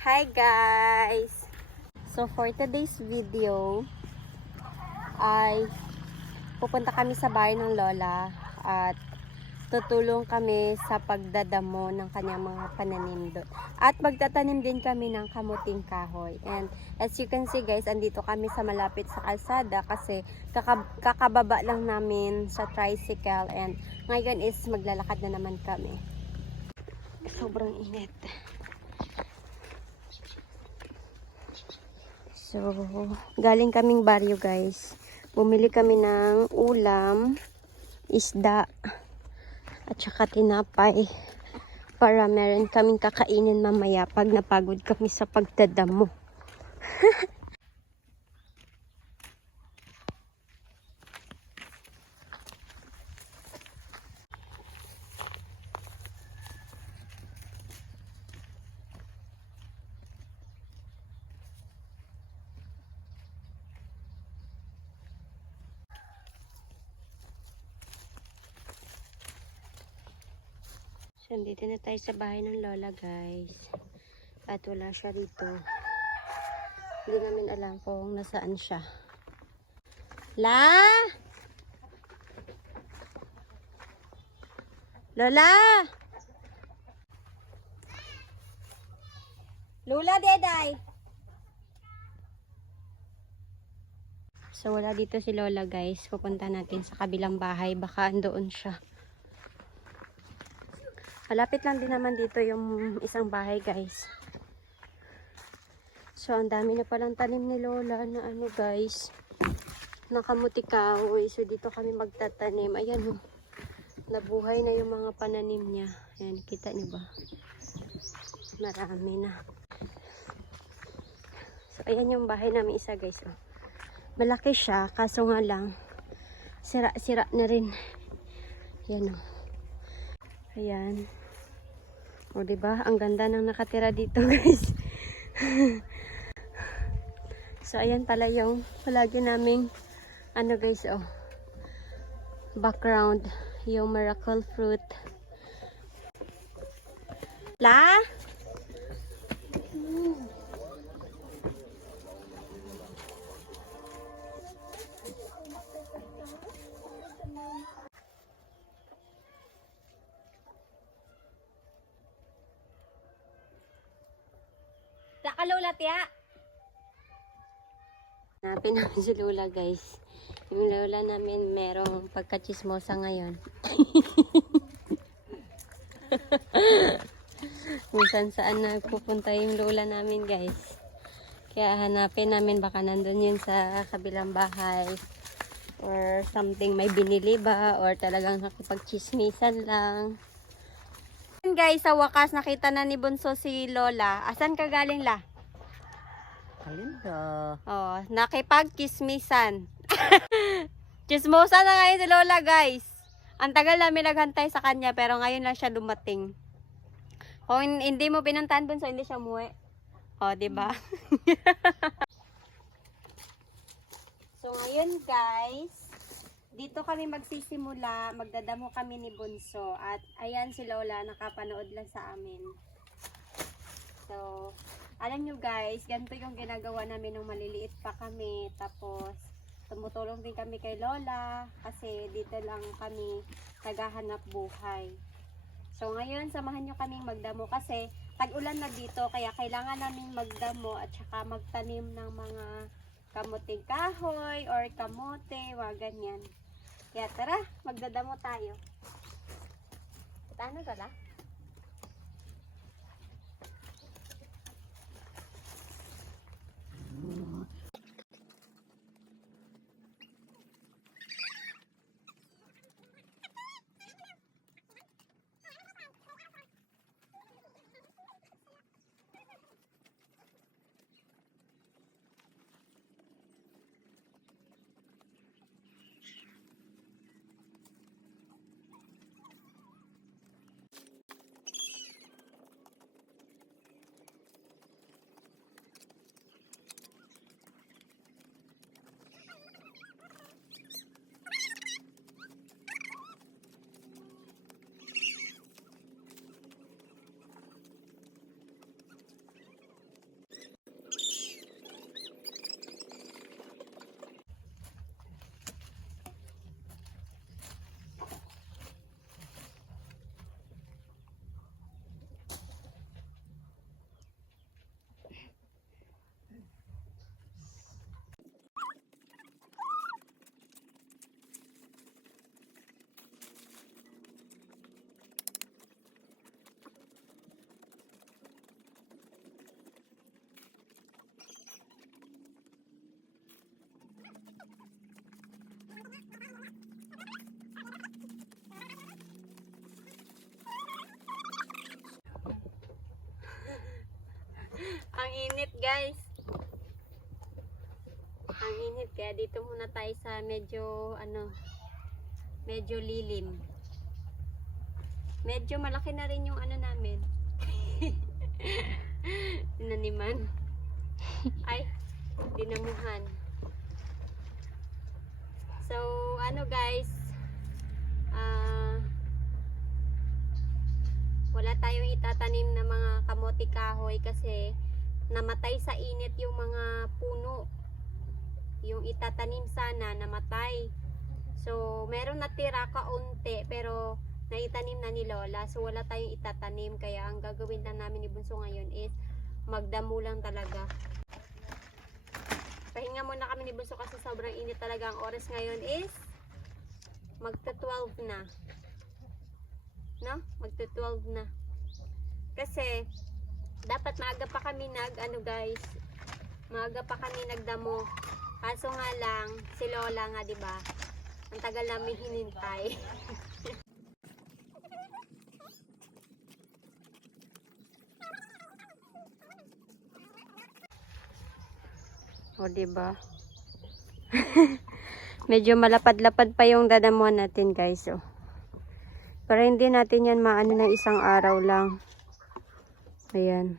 Hi guys! So for today's video ay pupunta kami sa bahay ng Lola at tutulong kami sa pagdadamo ng kanyang mga pananim doon. At magtatanim din kami ng kamuting kahoy. And as you can see guys, andito kami sa malapit sa kalsada kasi kaka- kakababa lang namin sa tricycle and ngayon is maglalakad na naman kami. Sobrang init. So, galing kaming baryo guys. Bumili kami ng ulam, isda, at saka tinapay para meron kaming kakainin mamaya pag napagod kami sa pagdadamo. So, dito na tayo sa bahay ng Lola, guys. At wala siya dito. Hindi namin alam kung nasaan siya. La! Lola! Lula, Deday! So, wala dito si Lola, guys. Pupunta natin sa kabilang bahay. Baka andoon siya. Malapit lang din naman dito yung isang bahay, guys. So, ang dami na palang tanim ni Lola na ano, guys. Nakamuti kahoy. So, dito kami magtatanim. Ayan, oh. Nabuhay na yung mga pananim niya. Ayan, kita niyo ba? Marami na. So, ayan yung bahay namin isa, guys. Oh. Malaki siya, kaso nga lang, sira-sira na rin. Ayan, oh. Ayan. O, di ba? Ang ganda ng nakatira dito, guys. so, ayan pala yung palagi naming ano, guys, oh. Background. Yung miracle fruit. La? Saka Lola, tiya. Hanapin namin si Lola, guys. Yung Lola namin merong pagkachismosa ngayon. Minsan saan nagpupunta yung Lola namin, guys. Kaya hanapin namin baka nandun yun sa kabilang bahay. Or something may binili ba? Or talagang nakipagchismisan lang. Guys, sa wakas nakita na ni Bunso si Lola. Asan ka galing la? Kalinda. Oh, nakipagkismisan. Chismosa na ngayon si Lola, guys. Ang tagal namin naghantay sa kanya, pero ngayon lang siya dumating. Kung hin- hindi mo pinuntahan Bunso, hindi siya umuwi. Oh, di ba? so, ngayon, guys, dito kami magsisimula, magdadamo kami ni Bunso. At ayan si Lola, nakapanood lang sa amin. Alam nyo guys, ganito yung ginagawa namin nung maliliit pa kami. Tapos, tumutulong din kami kay Lola kasi dito lang kami naghahanap buhay. So, ngayon, samahan nyo kaming magdamo kasi tag-ulan na dito kaya kailangan namin magdamo at saka magtanim ng mga kamuting kahoy or kamote, mga ganyan. Kaya tara, magdadamo tayo. Paano ka la? Mm-hmm. Guys. Ang init kaya dito muna tayo sa medyo ano medyo lilim. Medyo malaki na rin yung ano namin. Tinaniman. Ay, dinamuhan. So, ano guys, ah wala tayong itatanim na mga kamote kahoy kasi namatay sa init yung mga puno. Yung itatanim sana namatay. So, meron natira kaunti pero naitanim na ni Lola. So, wala tayong itatanim kaya ang gagawin lang namin ni Bunso ngayon is magdamo lang talaga. Pahinga muna kami ni Bunso kasi sobrang init talaga. Ang oras ngayon is magta 12 na. No? Magta 12 na. Kasi dapat maaga pa kami nag ano guys, maaga pa kami nagdamo. Kaso nga lang si Lola nga 'di ba? Ang tagal namin hinintay. o, di ba? Medyo malapad-lapad pa yung dadamuhan natin, guys. Oh. Para hindi natin yan maano ng isang araw lang. Ayan.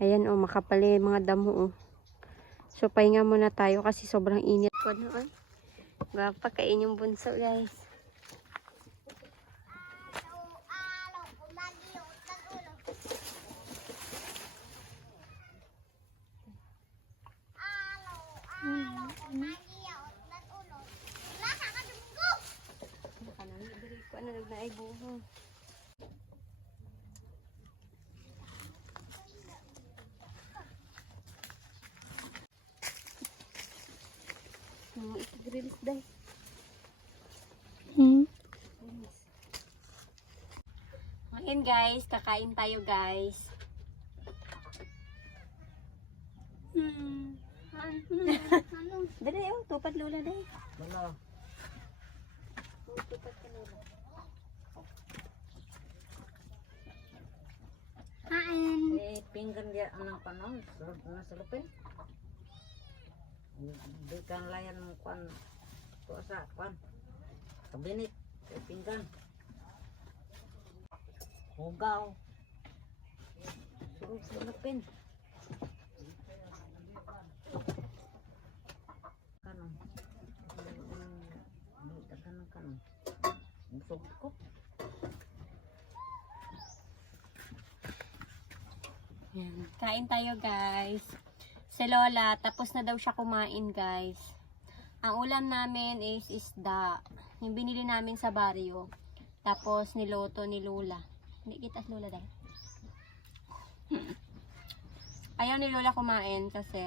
Ayan, oh, makapal yung mga damo, oh. So, pahinga muna tayo kasi sobrang init ko na, oh. Mapakain yung bunso, guys. Ano na ay buho. Itigrilis dahil. Hmm. Ngayon guys, kakain tayo guys. Hmm. Dali oh, tupad lola dahil. Wala. Tupad ka. Kain. Eh, pinggan dia ang panon. Sulod na sa lupin. Di kan layan mo kwan. Kabinit. Eh, pinggan. Hugaw. Sulod sa lupin. Kanon. Kanon kanon. Busog ko. Yan. Kain tayo guys. Si Lola, tapos na daw siya kumain guys. Ang ulam namin is isda. Yung binili namin sa baryo. Tapos niloto ni Lola. Hindi kita si Lola dahil. Ayaw ni Lola kumain kasi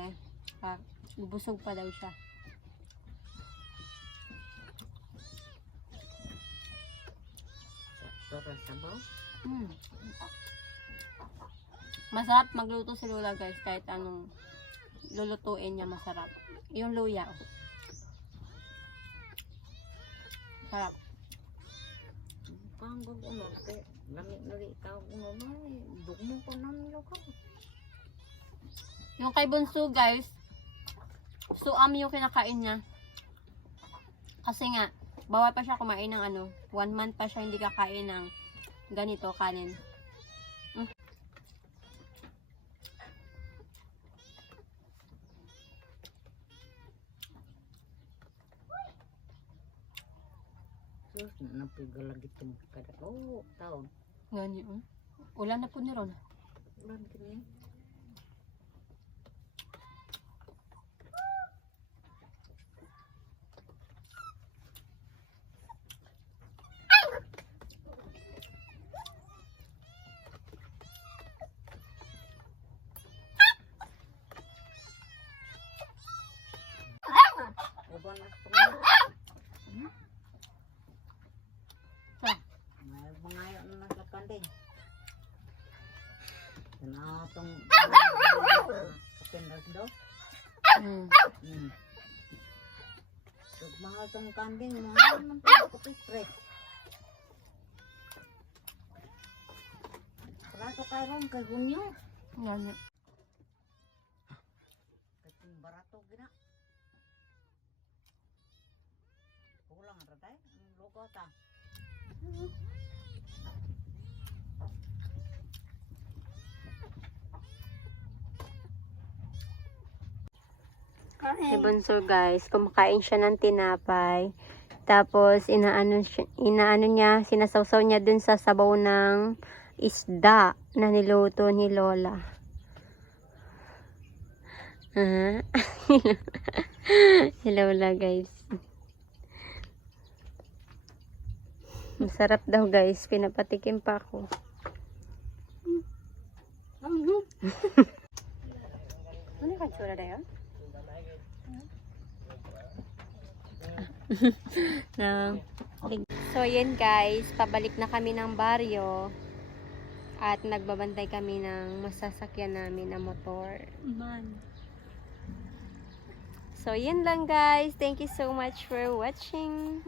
ah, busog pa daw siya. Tora sabaw. Mm. Masarap magluto si Lola guys kahit anong lulutuin niya masarap. Yung luya. Sarap. Panggog uno kay lami na ri tawag na eh. Dugmo ko na nilo ka. Yung kay Bunso guys, suam yung kinakain niya. Kasi nga, bawal pa siya kumain ng ano, one month pa siya hindi kakain ng ganito kanin. Sus napigal lagi tong kada. Oh, taon. Ganyan. Mm. Ulan na po ni Ron. Ulan kini. Uban na ito. Ah. May mga yun na sa kanding. Ano itong kapindas daw? Mm. Hmm. Pag mahal itong kanding, mahal naman ito kapistre. Prato kay Ron, kay Hunyo. Ganyan. gina. Kulang ra tay. Ang logo Si Bunso guys, kumakain siya ng tinapay. Tapos inaano siya, inaano niya, sinasawsaw niya dun sa sabaw ng isda na niluto ni Lola. Ah. si Lola guys. Masarap daw guys, pinapatikim pa ako. Ano ka tsura na yun? ng So yun guys, pabalik na kami ng baryo at nagbabantay kami ng masasakyan namin na motor. Man. So yun lang guys. Thank you so much for watching.